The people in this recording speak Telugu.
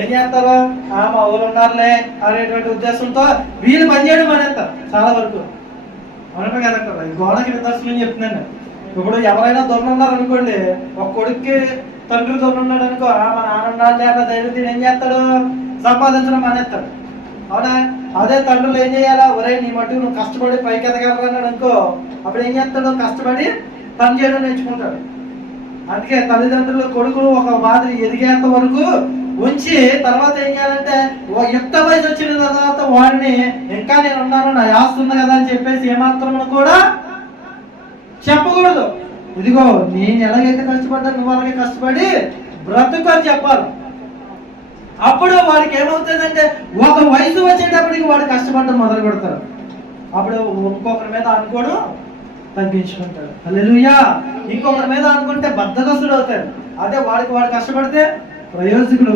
ఏం చేస్తారు, మా ఊరు ఉన్నారులే అనేటువంటి ఉద్దేశంతో వీళ్ళు పనిచేయడం మానేస్తారు చాలా వరకు. అవునంటే కదా, గోడకి నిదర్శనం చెప్తున్నాను. ఇప్పుడు ఎవరైనా దొంగ ఉన్నారు అనుకోండి, ఒక కొడుక్కి తండ్రి దొంగ ఉన్నాడు అనుకో, మా నాన్న ఉన్నాడులే అన్న ధైర్యం ఏం చేస్తాడు, సంపాదించడం మానేస్తాడు. అవునా? అదే తండ్రులు ఏం చేయాలా, ఒరే నీ మట్టుకు నువ్వు కష్టపడి పైకి ఎదగలన్నాడు అనుకో, అప్పుడు ఏం చేస్తాడు, కష్టపడి పని చేయడం నేర్చుకుంటాడు. అందుకే తల్లిదండ్రులు కొడుకులు ఒక మాదిరి ఎదిగేంత వరకు ఉంచి తర్వాత ఏం చేయాలంటే యుక్త వయసు వచ్చిన తర్వాత వాడిని ఇంకా నేను ఉన్నాను, నా ఆస్తి ఉంది కదా అని చెప్పేసి ఏమాత్రం కూడా చెప్పకూడదు. ఇదిగో నేను ఎలాగైతే కష్టపడ్డా నువ్వు అలాగే కష్టపడి బ్రతుకు అని చెప్పాలి. అప్పుడు వాడికి ఏమవుతుందంటే ఒక వయసు వచ్చేటప్పటికి వాడు కష్టపడడం మొదలు పెడతారు. అప్పుడు ఇంకొకరి మీద అనుకోవడం తగ్గించుకుంటాడు. హల్లెలూయా. ఇంకొకరి మీద అనుకుంటే బద్ధకస్తుడు అవుతాడు. అదే వాడు కష్టపడితే ప్రయోజకుడు.